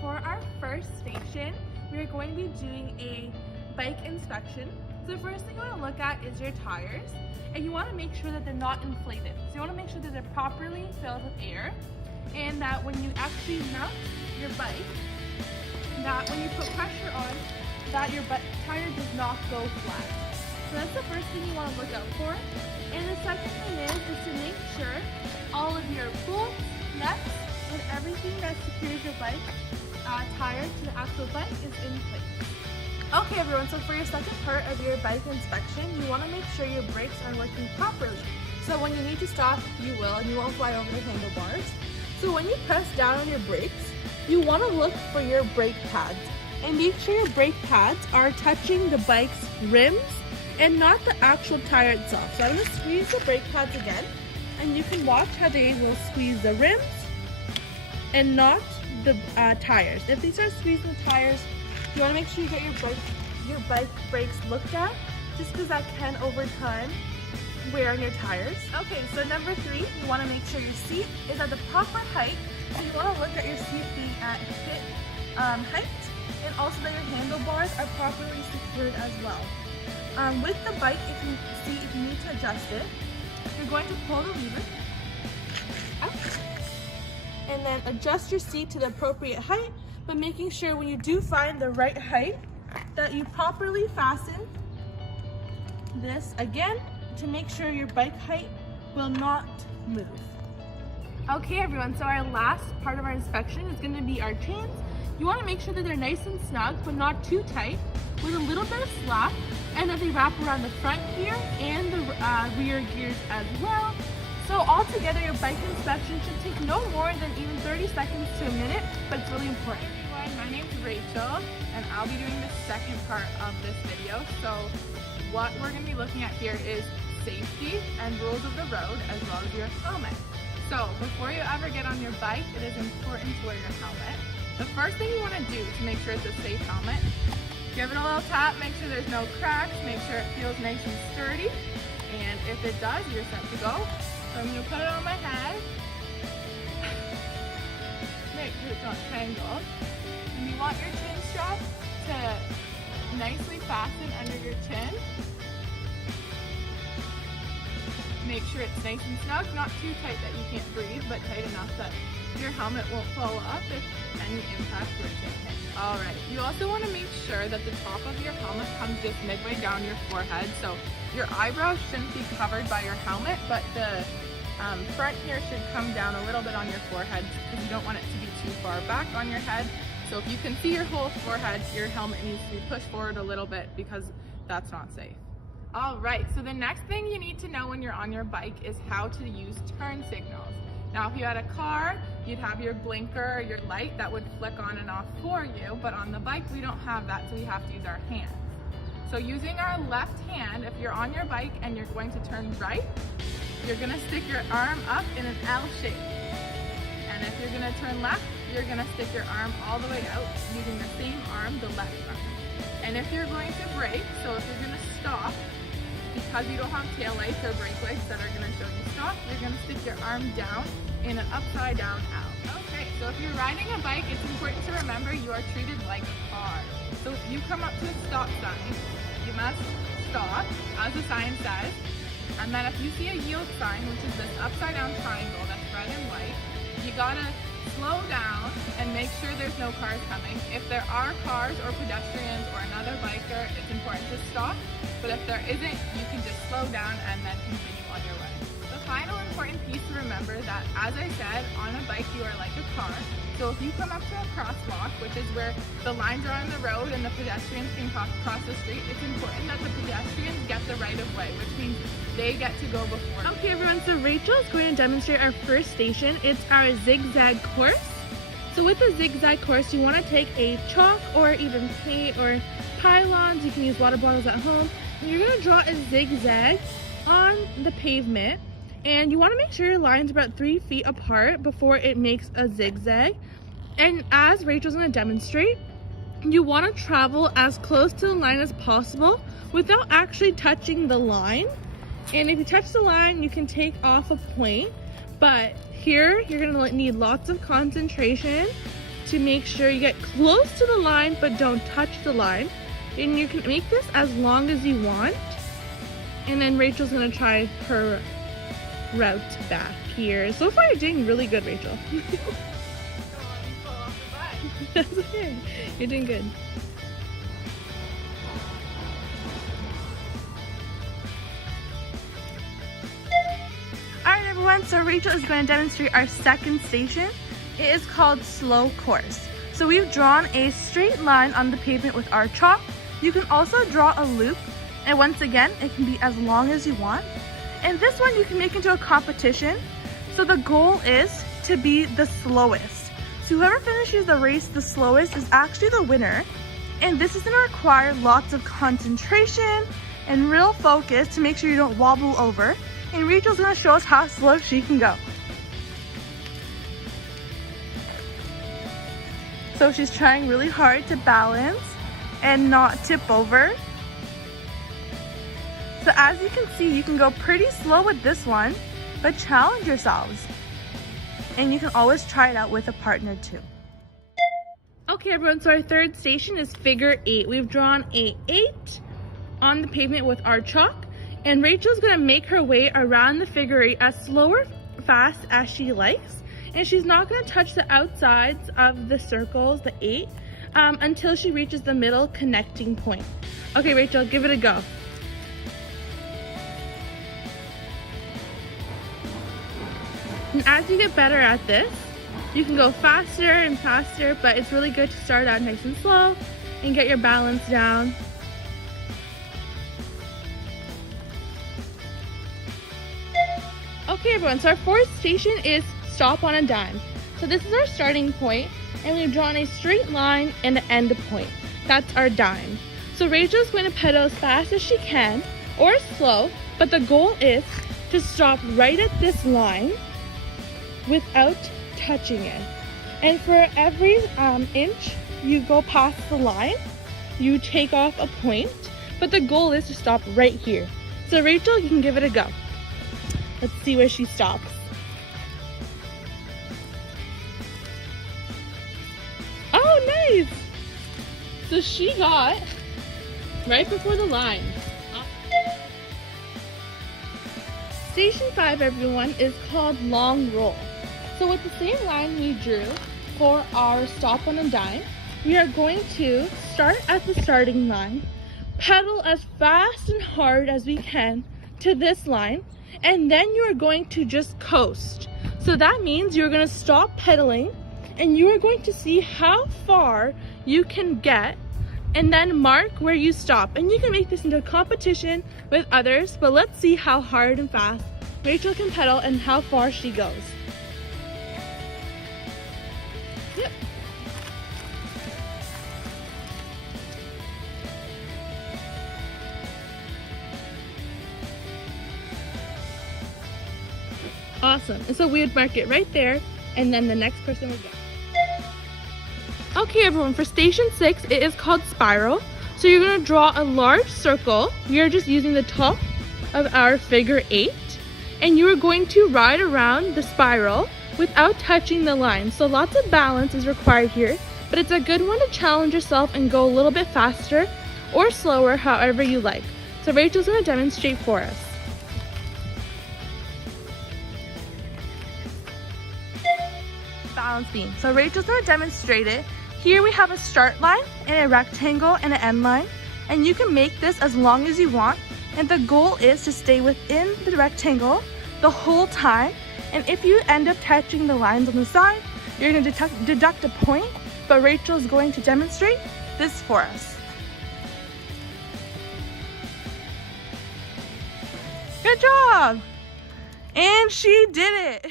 for our first station, we are going to be doing a bike inspection. So the first thing you want to look at is your tires, and you want to make sure that they're not inflated. So you want to make sure that they're properly filled with air, and that when you actually mount your bike, that when you put pressure on, that your tire does not go flat. So that's the first thing you want to look out for. And the second thing is to make sure all of your bolts, nuts, and everything that secures your bike tire to the actual bike is in place. Okay everyone, so for your second part of your bike inspection, you want to make sure your brakes are working properly. So when you need to stop, you will, and you won't fly over the handlebars. So when you press down on your brakes, you want to look for your brake pads. And make sure your brake pads are touching the bike's rims and not the actual tire itself. So I'm going to squeeze the brake pads again, and you can watch how they will squeeze the rims and not the tires. If they start squeezing the tires, you want to make sure you get your bike brakes looked at, just because that can over time wear on your tires. Okay, so number 3, you want to make sure your seat is at the proper height. So you want to look at your seat being at hip height, and also that your handlebars are properly secured as well. With the bike, if you need to adjust it, you're going to pull the lever up and then adjust your seat to the appropriate height, but making sure when you do find the right height that you properly fasten this again to make sure your bike height will not move. Okay everyone, so our last part of our inspection is going to be our chains. You want to make sure that they're nice and snug but not too tight, with a little bit of slack, and that they wrap around the front gear and the rear gears as well. So altogether, your bike inspection should take no more than even 30 seconds to a minute, but it's really important. Hi everyone, my name's Rachel, and I'll be doing the second part of this video. So what we're going to be looking at here is safety and rules of the road, as well as your helmet. So before you ever get on your bike, it is important to wear your helmet. The first thing you want to do to make sure it's a safe helmet, give it a little tap, make sure there's no cracks, make sure it feels nice and sturdy, and if it does, you're set to go. So I'm going to put it on my head, make sure it's not tangled, and you want your chin strap to nicely fasten under your chin. Make sure it's nice and snug, not too tight that you can't breathe, but tight enough that your helmet won't fall off if any impact were to hit. Alright, you also want to make sure that the top of your helmet comes just midway down your forehead. So your eyebrows shouldn't be covered by your helmet, but the front here should come down a little bit on your forehead because you don't want it to be too far back on your head. So if you can see your whole forehead, your helmet needs to be pushed forward a little bit because that's not safe. Alright, so the next thing you need to know when you're on your bike is how to use turn signals. Now if you had a car, you'd have your blinker or your light that would flick on and off for you, but on the bike we don't have that, so we have to use our hands. So using our left hand, if you're on your bike and you're going to turn right, you're going to stick your arm up in an L shape. And if you're going to turn left, you're going to stick your arm all the way out using the same arm, the left arm. And if you're going to brake, so if you're going to stop, because you don't have tail lights or brake lights that are going to show you stop, you're going to stick your arm down in an upside down L. Okay, so if you're riding a bike, it's important to remember you are treated like a car. So if you come up to a stop sign, you must stop, as the sign says, and then if you see a yield sign, which is this upside down triangle that's red and white, you gotta slow down and make sure there's no cars coming. If there are cars or pedestrians or another biker, it's important to stop. But if there isn't, you can just slow down and then continue on your way. The final important piece to remember that, as I said, on a bike you are like a car. So if you come up to a crosswalk, which is where the lines are on the road and the pedestrians can cross the street, it's important that the pedestrians get the right of way, which means they get to go before. Okay everyone, so Rachel is going to demonstrate our first station. It's our zigzag course. So with the zigzag course, you want to take a chalk or even paint or pylons, you can use water bottles at home, and you're going to draw a zigzag on the pavement, and you want to make sure your line's about 3 feet apart before it makes a zigzag. And as Rachel's going to demonstrate, you want to travel as close to the line as possible without actually touching the line. And if you touch the line, you can take off a point, but here you're going to need lots of concentration to make sure you get close to the line but don't touch the line. And you can make this as long as you want. And then Rachel's gonna try her route back here. So far you're doing really good, Rachel. That's okay. You're doing good. Alright everyone, so Rachel is going to demonstrate our second station. It is called slow course. So we've drawn a straight line on the pavement with our chalk. You can also draw a loop, and once again, it can be as long as you want. And this one you can make into a competition. So the goal is to be the slowest. So whoever finishes the race the slowest is actually the winner. And this is going to require lots of concentration and real focus to make sure you don't wobble over. And Rachel's going to show us how slow she can go. So she's trying really hard to balance and not tip over. So as you can see, you can go pretty slow with this one, but challenge yourselves. And you can always try it out with a partner too. Okay everyone, so our third station is figure 8. We've drawn a 8 on the pavement with our chalk. And Rachel's gonna make her way around the figure 8 as slow or fast as she likes. And she's not gonna touch the outsides of the circles, the 8, until she reaches the middle connecting point. Okay, Rachel, give it a go. And as you get better at this, you can go faster and faster, but it's really good to start out nice and slow and get your balance down. Okay everyone, so our fourth station is stop on a dime. So this is our starting point, and we've drawn a straight line and an end point. That's our dime. So Rachel's going to pedal as fast as she can, or slow, but the goal is to stop right at this line without touching it. And for every inch you go past the line, you take off a point, but the goal is to stop right here. So Rachel, you can give it a go. Let's see where she stops. Oh, nice! So she got right before the line. Station 5, everyone, is called long roll. So with the same line we drew for our stop on a dime, we are going to start at the starting line, pedal as fast and hard as we can to this line, and then you are going to just coast. So that means you're going to stop pedaling and you are going to see how far you can get and then mark where you stop. And you can make this into a competition with others, but let's see how hard and fast Rachel can pedal and how far she goes. Yep. Awesome. And so we would mark it right there, and then the next person would go. Okay everyone, for station 6, it is called spiral. So you're going to draw a large circle. We are just using the top of our figure 8. And you are going to ride around the spiral without touching the line. So lots of balance is required here, but it's a good one to challenge yourself and go a little bit faster or slower, however you like. So Rachel's going to demonstrate for us. Balance beam. So Rachel's going to demonstrate it. Here we have a start line and a rectangle and an end line, and you can make this as long as you want, and the goal is to stay within the rectangle the whole time. And if you end up touching the lines on the side, you're going to deduct a point, but Rachel's going to demonstrate this for us. Good job! And she did it!